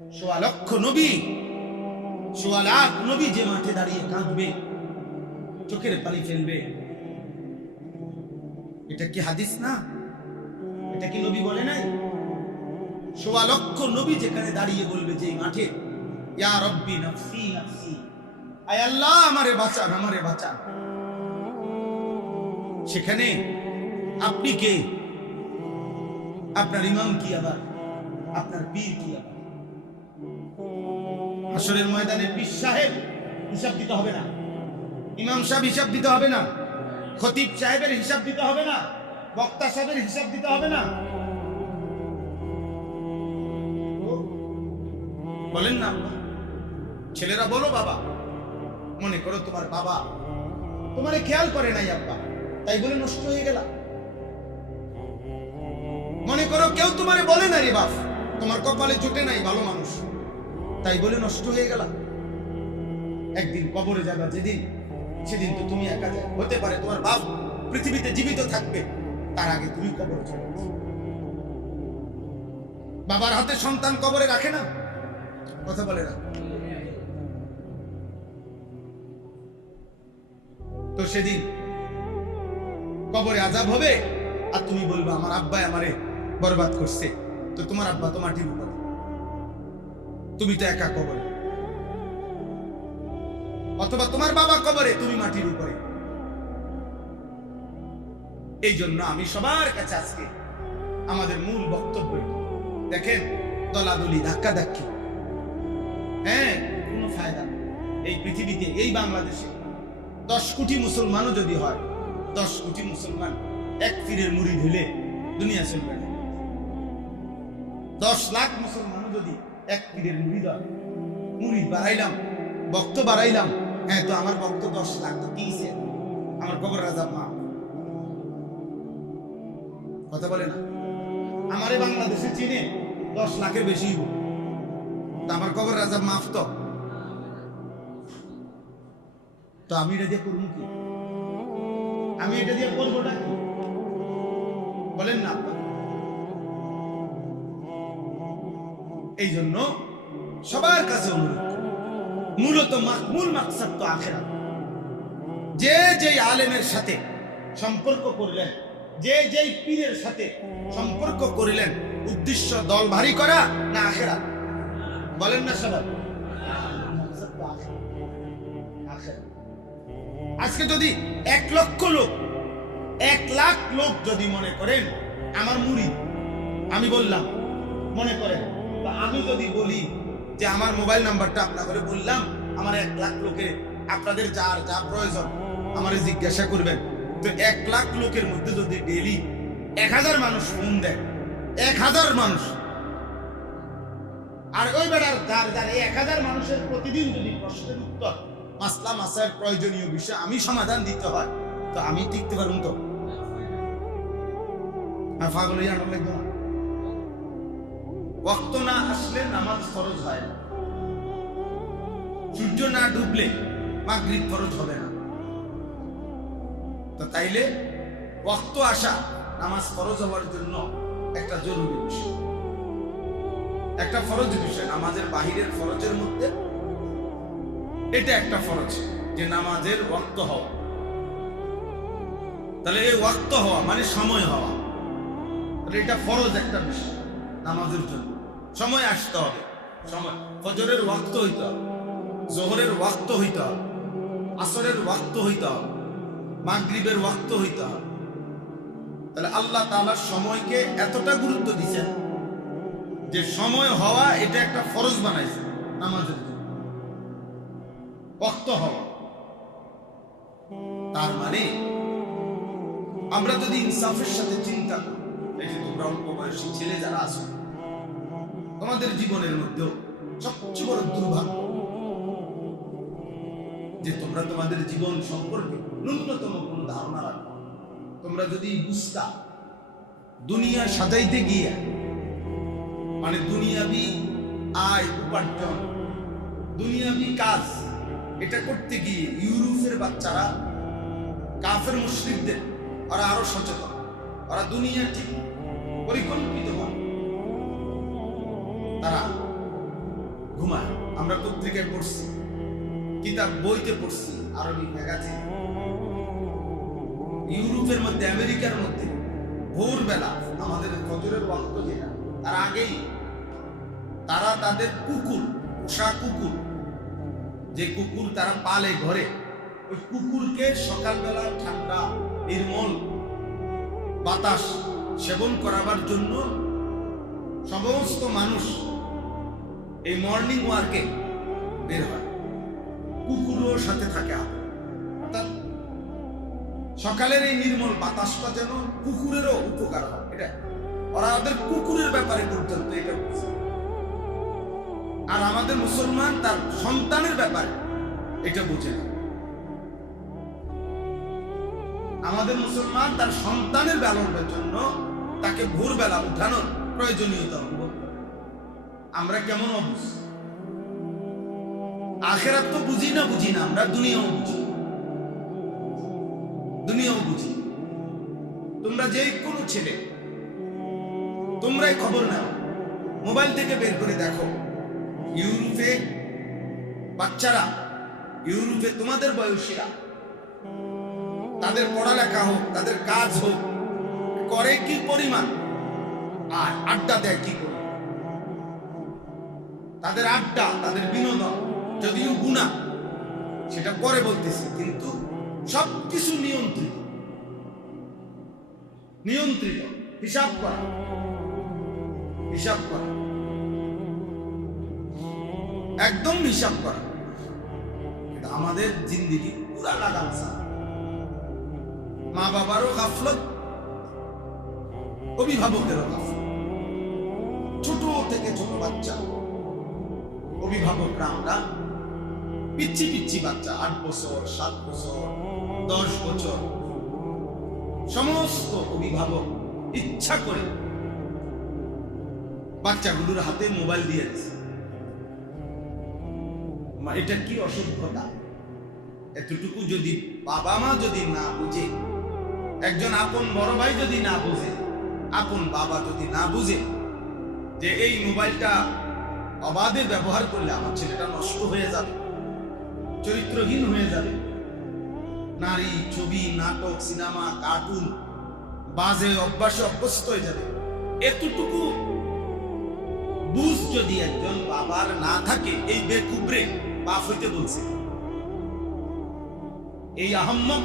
সোয়া লক্ষ নবী, সোয়া লাখ নবী যে মাঠে দাঁড়িয়ে কাঁদবে, চোখের পানি ফেলবে, এটা কি হাদিস না? এটা কি নবী বলে নাই? সোয়া লক্ষ নবী যেখানে দাঁড়িয়ে বলবে যে মাঠে, ইয়া রব্বি নফসি নফসি, আয় আল্লাহ আমারে বাঁচান, আমারে বাঁচান, সেখানে আপনি কে? আপনার ইমাম কি আবার? আপনার পীর কি আবার? হাসরের ময়দানে পীর সাহেব হিসাব দিতে হবে না, ইমাম সাহেব হিসাব দিতে হবে না, খতিব সাহেবের হিসাব দিতে হবে না, বক্তা সাহেবের হিসাব দিতে হবে না। বলেন না ছেলেরা, বলো বাবা, মনে করো তোমার বাবা তোমারে খেয়াল করে নাই আব্বা, তাই বলে নষ্ট হয়ে গেল। মনে করো কেউ তোমারে বলে না রে বাপ, তোমার কপালে জোটে নাই ভালো মানুষ, তাই বলে নষ্ট হয়ে গেল। একদিন কবরে যাবা যেদিন, সেদিন তো তুমি একা যাবে। হতে পারে তোমার বাপ পৃথিবীতে জীবিত থাকবে, তার আগে তুমি কবরে যাবে। বাবার হাতে সন্তান কবরে রাখে না, কথা বলে না। তো সেদিন কবরে আযাব হবে, আর তুমি বলবা আমার আব্বা আমারে বরবাদ করছে। তো তোমার আব্বা তো মাটির উপরে, তুমি তো একা কবরে। অথবা তোমার বাবা কবরে, তুমি মাটির উপরে। এই জন্য আমি সবার কাছে আজকে আমাদের মূল বক্তব্য, দেখেন দলাদলি ধাক্কাধাক্কি, হ্যাঁ কোনো ফায়দা নেই। এই পৃথিবীতে, এই বাংলাদেশে 10 কোটি মুসলমানও যদি হয়, 10 কোটি মুসলমান এক পীরের মুরিদ হলে দুনিয়া চলবে না। 10 লাখ মুসলমানও যদি এক পীরের মুরিদ হয়, মুরিদ বাড়াইলাম, ভক্ত বাড়াইলাম, হ্যাঁ তো আমার ভক্ত 10 লাখ, তো কি হইছে? আমার কবর আযাব মাফ, কথা বলে না। আমারে বাংলাদেশে চিনে 10 লাখের বেশি, তো আমার কবর আযাব মাফ। তো আমি এটা দিয়ে করবো কি? আমি এটা দিয়ে করবোটা কি? বলেন না। এই জন্য সবার কাছে অনুরোধ, মূলত মূল মাকসাদ তো আখিরাত। যে যেই আলেমের সাথে সম্পর্ক করলেন, যে যেই পীরের সাথে সম্পর্ক করলেন, উদ্দেশ্য দল ভারী করা না আখিরাত? বলেন না সবাই। আজকে যদি 1 লক্ষ লোক, 1 লাখ লোক যদি মনে করেন আমার মুরিদ, আমি বললাম মনে করেন, তো আমি যদি বলি যে আমার মোবাইল নাম্বারটা আপনাকে বললাম, আমার 1 লাখ লোকে আপনাদের যার যা প্রয়োজন আমারে জিজ্ঞাসা করবেন, তো 1 লাখ লোকের মধ্যে যদি ডেইলি 1000 মানুষ ফোন দেয়, 1000 মানুষ, আর ওই বেড়ার যার 1000 মানুষের প্রতিদিন যদি প্রশ্নের উত্তর, মাসলা মাসায়ের প্রয়োজনীয় বিষয় আমি সমাধান দিতে হয়, তো আমি টিকতে পারুন? তো আর পাগল হইয়া লাগবে না। ওয়াক্ত না আসলে নামাজ ফরজ হয় না, সূর্য না ডুবলে মাগরিব ফরজ হবে না। তো তাইলে ওয়াক্ত আসা নামাজ ফরজ হওয়ার জন্য একটা জরুরি বিষয়, একটা ফরজ বিষয়। নামাজের বাহিরের ফরজের মধ্যে এটা একটা ফরজ, যে নামাজের ওয়াক্ত হওয়া। তাহলে এই ওয়াক্ত হওয়া মানে সময় হওয়া, তাহলে এটা ফরজ একটা বিষয়। নামাজের জন্য সময় আসতে হবে, সময় ফজরের ওয়াক্ত হইতে হবে, জোহরের ওয়াক্ত হইতে হবে, আসরের ওয়াক্ত হইতে হবে, মাগরিবের ওয়াক্ত হইতে হবে। তাহলে আল্লাহ তাআলা সময়কে এতটা গুরুত্ব দিয়েছেন যে সময় হওয়া এটা একটা ফরজ বানাইছে নামাজের জন্য, ওয়াক্ত হওয়া। তার মানে আমরা যদি ইনসাফের সাথে চিন্তা করি, এই যে তোমরা অল্প বয়সী ছেলে যারা আছো, তোমাদের জীবনের মধ্যেও সবচেয়ে বড় দুর্ভাগ্য যে তোমরা তোমাদের জীবন সম্পর্কে ন্যূনতম কোনো ধারণা রাখো। তোমরা যদি বুঝতা দুনিয়া সাজাইতে গিয়ে, মানে দুনিয়াবি আয় উপার্জন, দুনিয়াবি কাজ, এটা করতে গিয়ে ইউরোপের বাচ্চারা, কাফের মুশরিকদের, ওরা আরো সচেতন, ওরা দুনিয়া ঠিক পরিকল্পিত হয়। তারা ঘুমায়। আমরা পত্রিকায় পড়ছি, কিতাব বইতে পড়ছি, আরবি ম্যাগাজিন। ইউরোপের মধ্যে, আমেরিকার মধ্যে ভোরবেলা আমাদের ফজরের ওয়াক্ত যেটা, তার আগেই তারা তাদের কুকুর, পোষা কুকুর, যে কুকুর তারা পালে ঘরে, ওই কুকুরকে সকালবেলা ঠান্ডা নির্মল বাতাস সেবন করাবার জন্য সমস্ত মানুষ এই মর্নিং ওয়ার্কে বের হয়। কুকুরও সাথে থাকে। অর্থাৎ সকালের এই নির্মল বাতাসটা যেন কুকুরেরও উপকার হয়, এটা ওরা ওদের কুকুরের ব্যাপারে পর্যন্ত এটা বুঝে। আর আমাদের মুসলমান তার সন্তানের ব্যাপারে এটা বুঝে না। আমাদের মুসলমান তার সন্তানের বেলানোর জন্য তাকে ভোরবেলা উঠানোর প্রয়োজনীয়তা অনুভব করে। আমরা কেমন অবুঝ? আখেরাত তো বুঝি না, আমরা দুনিয়াও বুঝি, বুঝি। তোমরা যে কোনো ছেলে, তোমরাই খবর নাও, মোবাইল থেকে বের করে দেখো, ইউরোপে বাচ্চারা, ইউরোপে তোমাদের বয়সীরা, তাদের পড়ালেখা হোক, তাদের কাজ হোক, করে কি পরিমাণ, আর আড্ডা দেয় কি করে। তাদের আড্ডা, তাদের বিনোদন যদিও গুনাহ, সেটা পরে বলতেছি, কিন্তু সবকিছু নিয়ন্ত্রিত, হিসাব করা, একদম হিসাব করা। আমাদের জিন্দেগি পুরা লাগাম ছাড়া। মা বাবারও গাফলত, অভিভাবকেরও গাফলত। ছোট থেকে ছোট বাচ্চা, অভিভাবকরা আমরা পিচ্ছি বাচ্চা, 8 বছর, 7 বছর, 10 বছর, সমস্ত অভিভাবক ইচ্ছা করে বাচ্চাগুলোর হাতে মোবাইল দিয়ে দিচ্ছে। এটা কি অসভ্যতা! এতটুকু যদি বাবা মা যদি না বুঝে, একজন আপন বড় ভাই যদি না বুঝে, আপন বাবা যদি না বুঝে যে এই মোবাইলটা অবাধে ব্যবহার করলে আমার ছেলেটা নষ্ট হয়ে যাবে, চরিত্রহীন হয়ে যাবে, নারী, ছবি, নাটক, সিনেমা, কার্টুন, বাজে অভ্যাসে অভ্যস্ত হয়ে যাবে, এতটুকু বুঝ যদি একজন বাবার না থাকে, এই বেকুবরে বাপ হইতে বলছে, এই আহম্মক,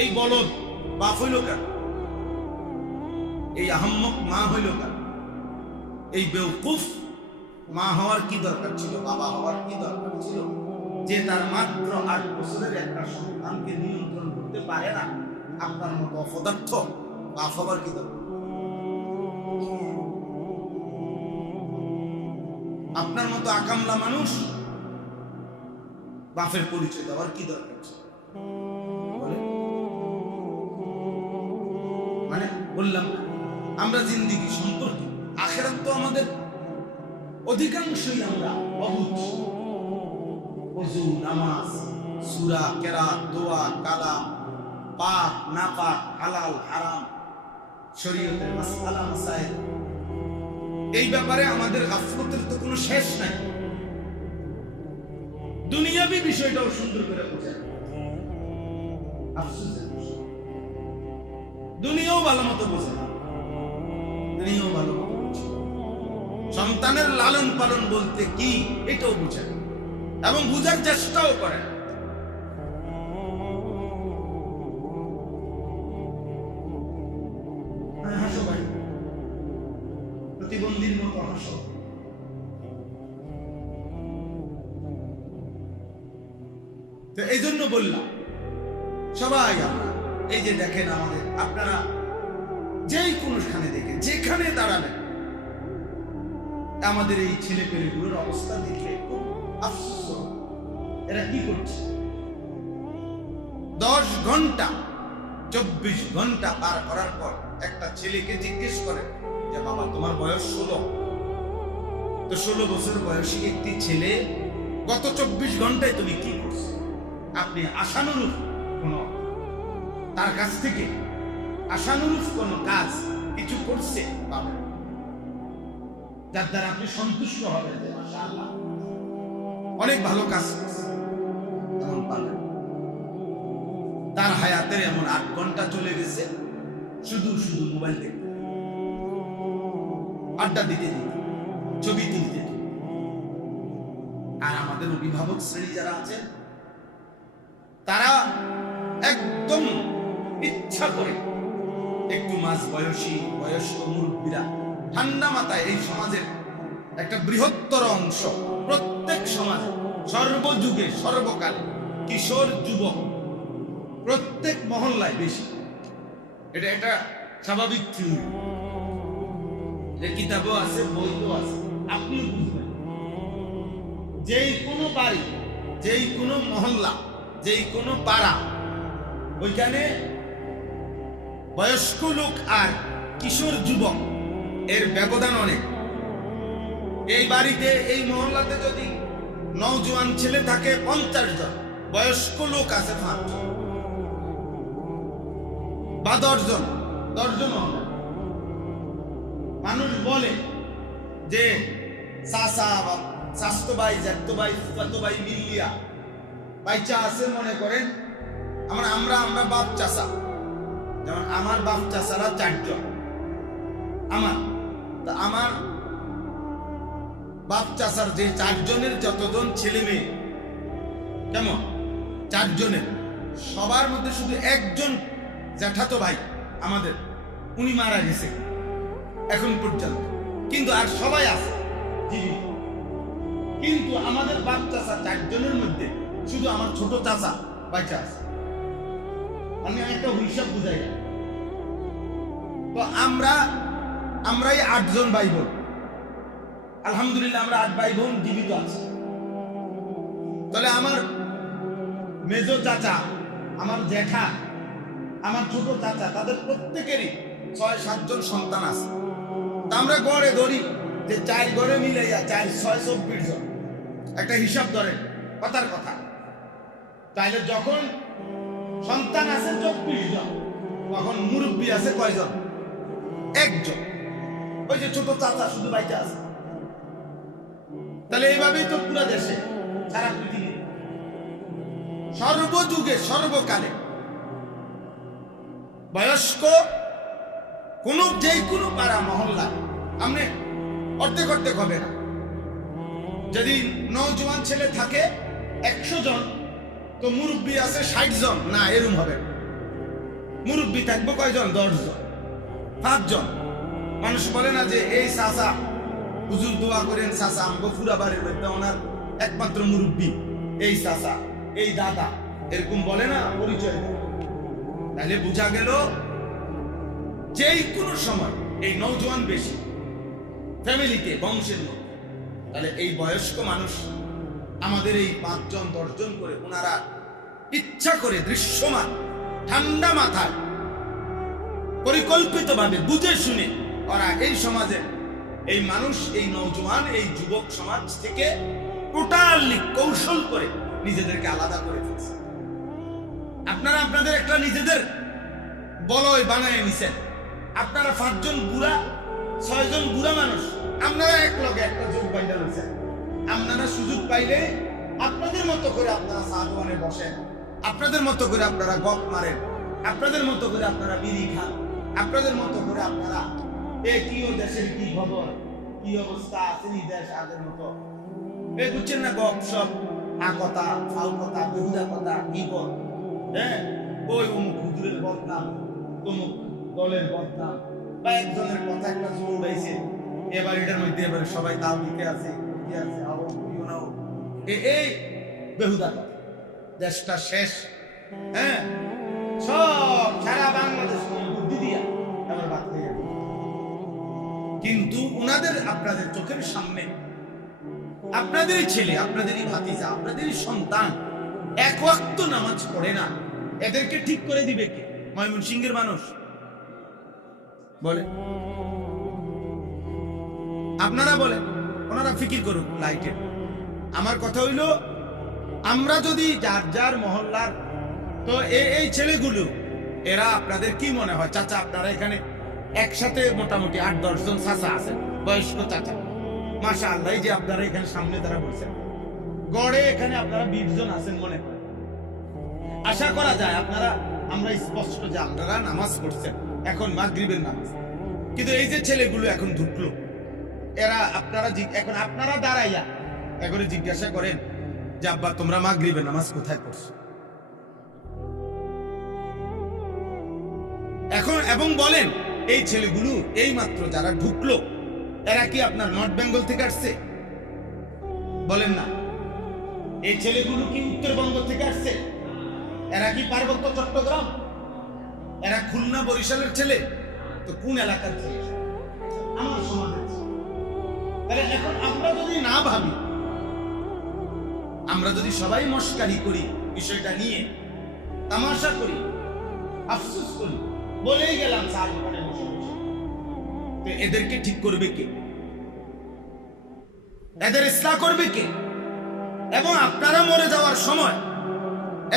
এই বলদ বাপ হইল কেন? এই আহম্মক মা হইল কেন? এই বেউকুফ মা হওয়ার কি দরকার ছিল? বাবা হওয়ার কি দরকার ছিল? যে তার মাত্র 8 বছরের একটা সন্তানকে নিয়ন্ত্রণ করতে পারে না, আপনার মতো অপদার্থ বাপ হওয়ার কি দরকার? আপনার মতো আকামলা মানুষ বাপের পরিচয় দেওয়ার কি দরকার ছিল? মানে বললাম আমরা জিন্দেগি সম্পর্কে, আখিরাত তো আমাদের অধিকাংশই আমরা অবুঝ। ওযু, নামাজ, সূরা, কেরাত, দোয়া, কালাম, পাক না পাক, হালাল হারাম, শরীয়তের মাসআলা মাসাইল, এই ব্যাপারে আমাদের গাফলতের তো কোনো শেষ নাই। দুনিয়াবি বিষয়টাও সুন্দর করে বোঝা, আফসোসের বিষয়। দুনিয়াও ভালো মতো বোঝে না, দুনিয়াও ভালো মতো বোঝে। সন্তানের লালন পালন বলতে কি এটাও বোঝে না, এবং বুঝার চেষ্টাও করে না। হাসো ভাই, প্রতিবন্ধীর মতো হাসো। তো এই জন্য বললাম, সবাই আমরা এই যে দেখেন আমাদের, আপনারা যেই কোনখানে দেখেন, যেখানে দাঁড়াবেন, আমাদের এই ছেলে পেলেগুলোর অবস্থা দেখলে খুব আফসোস হয়। এরা কি করছে? 10 ঘন্টা 24 ঘন্টা পার করার পর একটা ছেলেকে জিজ্ঞেস করে যে বাবা তোমার বয়স 16, তো 16 বছর বয়সী একটি ছেলে গত 24 ঘন্টায় তুমি কি করছো? আপনি আশানুরূপ কোন, তার কাছ থেকে আশানুরূপ কোন কাজ কিছু করছে পাবেন? যার দ্বারা আপনি সন্তুষ্ট হবেন যে মাশাআল্লাহ অনেক ভালো কাজ করছে, এমন পাবেন। তার হায়াতের এমন 8 ঘন্টা চলে গেছে শুধু শুধু মোবাইল দেখতে, আড্ডা দিতে দিতে, ছবি তুলতে। আর আমাদের অভিভাবক শ্রেণী যারা আছেন তারা একদম ইচ্ছা করে একটু মাঝ বয়সী বয়স্ক মুরব্বীরা ঠান্ডা মাথায় এই সমাজের একটা বৃহত্তর অংশ, প্রত্যেক সমাজে সর্বযুগে সর্বকালে কিশোর যুবক প্রত্যেক মহল্লায় বেশি। এটা একটা স্বাভাবিক থিওরি, যে কিতাবও আছে, বইও আছে। আপনি বুঝবেন যেই কোনো বাড়ি, যেই কোনো মহল্লা, যেই কোনো পাড়া, ওইখানে বয়স্ক লোক আর কিশোর যুবক এর ব্যবধান অনেক। এই বাড়িতে, এই মহল্লাতে যদি নওজোয়ান ছেলে থাকে 50 জন, বয়স্ক লোক আছে 5 জন বা 10 জন, 10 জন হবে। মানুষ বলে যে চাচা বা চাচতো ভাই, জ্যাঠতো ভাই, ফুফাতো ভাই মিলিয়া বাইচা আছে, মনে করেন আমরা বাপ চাচা, যেমন আমার বাপ চাচারা 4 জন, আমার বাপ চাচার যে 4 জনের যতজন ছেলে মেয়ে, কেমন 4 জনের সবার মধ্যে শুধু একজন জ্যাঠাতো ভাই আমাদের, উনি মারা গেছে এখন পর্যন্ত, কিন্তু আর সবাই আছে জীবিত। কিন্তু আমাদের বাপ চাচা 4 জনের মধ্যে শুধু আমার ছোট চাচা বাইচা আছে। আমি একটা হিসাব বুঝাই, তো আমরাই 8 জন ভাই বোন। আলহামদুলিল্লাহ আমরা 8 ভাই বোন জীবিত আছি। তাহলে আমার মেজো চাচা, আমার জ্যাঠা, আমার ছোট চাচা, তাদের প্রত্যেকেরই 6-7 জন সন্তান আছে। তা আমরা গড়ে ধরি যে 4 গড়ে মিলে 4 6 24 জন, একটা হিসাব ধরেন, কথার কথা। তাইলে যখন সন্তান আছে 24 জন, তখন মুরব্বী আছে কয়জন? 1 জন। ওই যে ছোট চাচা শুধু বাইচা আছে। তাহলে এইভাবেই তো পুরো দেশে, সারা পৃথিবী, সর্বযুগে সর্বকালে বয়স্ক যে কোনো পাড়া মহল্লা আপনি অর্ধেক হবে না। যদি নওজোয়ান ছেলে থাকে 100 জন, তো মুরব্বী আছে 60 জন, না এরকম হবে না। মুরব্বী থাকবো কয়জন? 10 জন, 5 জন। মানুষ বলে না যে এই চাচা, হুজুর দোয়া করেন চাচা, আমগো পুরা বাড়ির মধ্যে ওনার একমাত্র মুরব্বী এই চাচা, এই দাদা, এরকম বলে না পরিচয়। তাহলে বোঝা গেল যেই কোনো সময় এই নওজোয়ান বেশি ফ্যামিলিতে, বংশের মধ্যে। তাহলে এই বয়স্ক মানুষ আমাদের এই 5 জন 10 জন করে ওনারা ইচ্ছা করে দৃশ্যমান ঠান্ডা মাথায় পরিকল্পিতভাবে বুঝে শুনে ওরা এই সমাজে এই মানুষ, এই নওজোয়ান, এই যুবক সমাজ থেকে টোটালি কৌশল করে নিজেদেরকে আলাদা করে ফেলছে। আপনারা আপনাদের একটা নিজেদের বলয় বানায় নিছেন। আপনারা 5 জন বুড়া, 6 জন বুড়া মানুষ, আপনারা এক লগে একটা যোগ বাইন্ডা লইছেন। আপনারা সুযোগ পাইলে আপনাদের মতো করে আপনারা চা দোকানে বসেন, আপনাদের মতো করে আপনারা গপ মারেন, আপনাদের মতো করে আপনারা বিড়ি খান, আপনাদের মতো করে আপনারা কি ও দেশের কি খবর, কি অবস্থা আছে দেশ আগের মতো বুঝছেন না, গপ সব কথা, ফাল কথা, বেহুদা কথা, কি বল, হ্যাঁ, ওই অমুক হুজুরের বদনাম, তমুক দলের বদনাম, বা একজনের কথা একটা জোর উড়াইছে, এবার এটার মধ্যে এবারে সবাই তাল দিতে আছে, এই বেহুদা কথা। দেশটা শেষ, হ্যাঁ, সব সারা বাংলাদেশ বুদ্ধি দিয়া এবার বাদ হয়ে গেল। কিন্তু উনাদের আপনাদের চোখের সামনে আপনাদেরই ছেলে, আপনাদেরই ভাতিজা, আপনাদেরই সন্তান 1 ওয়াক্ত নামাজ পড়ে না, এদেরকে ঠিক করে দিবে কে? ময়মনসিংহের মানুষ বলে, আপনারা বলেন, ওনারা ফিকির করুক লাইটের। আমার কথা হইল, আমরা যদি যার যার মহল্লার, তো এই ছেলেগুলো, এরা আপনাদের কি মনে হয়? চাচা, আপনারা এখানে একসাথে মোটামুটি 8-10 জন চাচা আছেন, বয়স্ক চাচা, মাশাআল্লাহ, এই যে আপনারা এখানে সামনে যারা বলছেন, গড়ে এখানে আপনারা 20 জন আছেন মনে করেন। আশা করা যায় আমরা স্পষ্ট যে আপনারা নামাজ পড়ছেন, এখন মাগরিবের নামাজ। কিন্তু এই যে ছেলেগুলো এখন ঢুকলো, এরা এখন আপনারা দাঁড়াইয়া একবারে জিজ্ঞাসা করেন যে আব্বা তোমরা মাগরিবের নামাজ কোথায় পড়ছো এখন, এবং বলেন এই ছেলেগুলো এই মাত্র যারা ঢুকলো এরা কি আপনার নর্থ বেঙ্গল থেকে আসছে? বলেন না। এই ছেলেগুলো কি উত্তরবঙ্গ থেকে আসছে? এরা কি পার্বত্য চট্টগ্রাম? এরা খুলনা বরিশালের ছেলে? তো কোন এলাকার ছেলে? আমার সমাজের। তাহলে এখন আমরা যদি না ভাবি, আমরা যদি সবাই মস্কারি করি বিষয়টা নিয়ে, তামাশা করি, আফসোস করি, বলেই গেলাম স্যার ওখানে বসে বসে, তো এদেরকে ঠিক করবে কে? এদের ইসলাহ করবে কে? এবং আপনারা মরে যাওয়ার সময়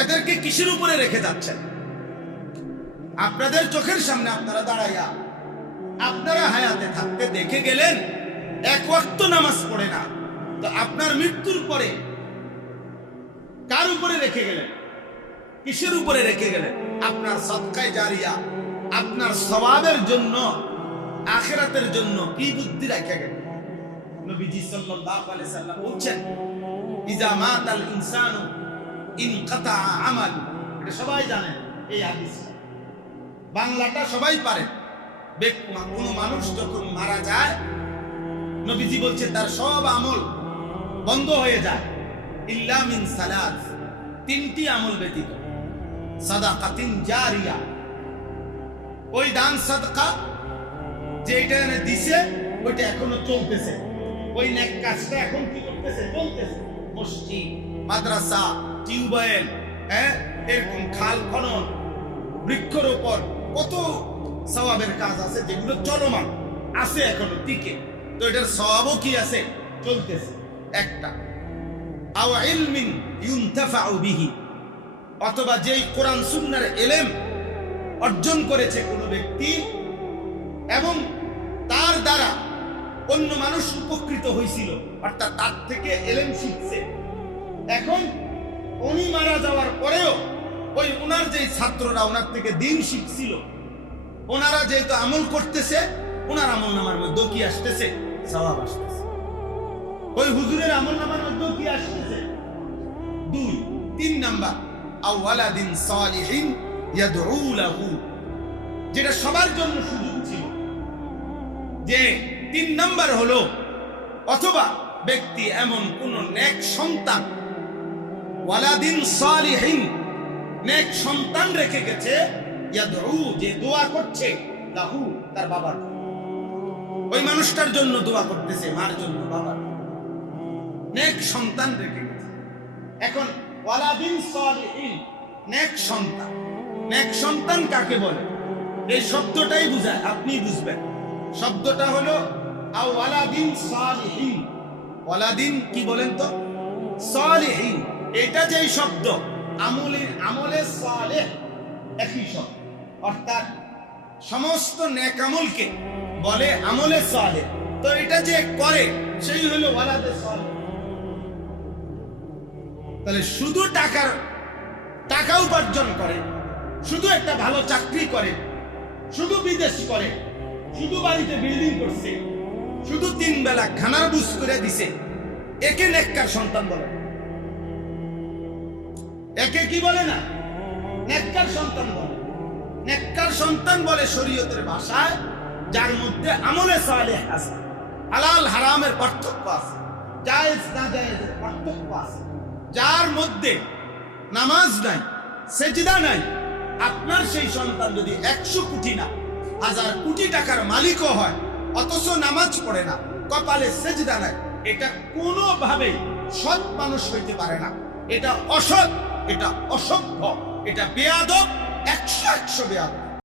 এদেরকে কিসের উপরে রেখে যাচ্ছেন? আপনাদের চোখের সামনে আপনারা দাঁড়াইয়া আপনারা হায়াতে থাকতে দেখে গেলেন এক ওয়াক্ত নামাজ পড়ে না, তো আপনার মৃত্যুর পরে কার উপরে রেখে গেলেন? কিসের উপরে রেখে গেলেন? আপনার সদকায়ে জারিয়া, আপনার সওয়াবের জন্য, আখিরাতের জন্য কি বুদ্ধি রেখে গেলেন? নবীজি সাল্লাল্লাহু আলাইহি সাল্লাম বলেন, ইজা মাতাল ইনসানু ইনকাতা আমাল। এটা সবাই জানেন এই হাদিস, বাংলাটা সবাই পারে। কোন মানুষ যখন মারা যায়, নবীজি বলছেন তার সব আমল বন্ধ হয়ে যায়, ইল্লা মিন সালাত, তিনটি আমল ব্যতীত। সাদাকাতিন জারিয়া, ওই দান সাদকা যেটা দিছে ওইটা এখনো চলতেছে, ওই নেক কাজটা এখন কি করতেছে? চলতেছে। মসজিদ, মাদ্রাসা, টিউবওয়েল, এরকম খাল খনন, বৃক্ষরোপণ, কত সওয়াবের কাজ আছে যেগুলো চলমান আছে, এখনো টিকে। তো এটার সওয়াবও কি আছে? চলতেছে। একটা আও ইলমিন ইউনতাফাউ বিহি, অথবা যেই কোরআন সুন্নাহর ইলম অর্জন করেছে কোনো ব্যক্তি এবং তার দ্বারা অন্য মানুষ উপকৃত হয়েছিল, অর্থাৎ তার থেকে ইলম শিখছে। এখন উনি মারা যাওয়ার পরেও ওই ওনার যে ছাত্ররা ওনার থেকে দিন শিখছিল, ওনারা যেহেতু আমল করতেছে, ওনার আমল নামার মধ্যে কি আসতেছে? সওয়াব আসতেছে। ওই হুজুরের আমল নামার মধ্যে কি আসতেছে? 2 3 নাম্বার আও ওয়ালাদিন সালিহিন ইয়াদউ লাহু, যেটা সবার জন্য সুযোগ ছিল, যে 3 নাম্বার হলো অথবা ব্যক্তি এমন কোন নেক সন্তান, ওয়ালাদিন সালিহিন, নেক সন্তান রেখে গেছে, ইয়াদউ, যে দোয়া করছে, লাহু, তার বাবার, ওই মানুষটার জন্য দোয়া করতেছে, মার জন্য, বাবার, নেক সন্তান রেখে গেছে। এখন ওয়ালাদিন সালিহিন, নেক সন্তান। নেক সন্তান কাকে বলে? এই শব্দটাই বুঝায়, আপনি বুঝবেন। শব্দটা হলো আও ওয়ালাদিন সালিহিন। ওয়ালাদিন কি বলেন তো? সালিহিন, এটা যেই শব্দ, আমলে সালেহ একই শব্দ, অর্থাৎ সমস্ত নেক আমলকে বলে আমলে সালেহ। তো এটা যে করে সেই হলো ওয়ালাদে সালেহ। তাহলে শুধু টাকা উপার্জন করে, শুধু একটা ভালো চাকরি করে, শুধু বিদেশ করে, শুধু বাড়িতে বিল্ডিং করছে, শুধু 3 বেলা খানার বুঝ করে দিছে, একে নেককার সন্তান বলে? একে কি বলে না? নেককার সন্তান বলে। নেককার সন্তান বলে শরীয়তের ভাষায় যার মধ্যে আমলে সালেহ আছে, হালাল হারামের পার্থক্য আছে, জায়েজ না জায়েজের পার্থক্য আছে, যার মধ্যে নামাজ নাই, সেজদা নাই। আপনার সেই সন্তান যদি 100 কোটি না 1000 কোটি টাকার মালিকও হয়, অথচ নামাজ পড়ে না, কপালে সেজদা নাই, এটা কোনোভাবেই সৎ মানুষ হইতে পারে না। এটা অসৎ, এটা অসভ্য, এটা বেয়াদব, 100 বেয়াদব।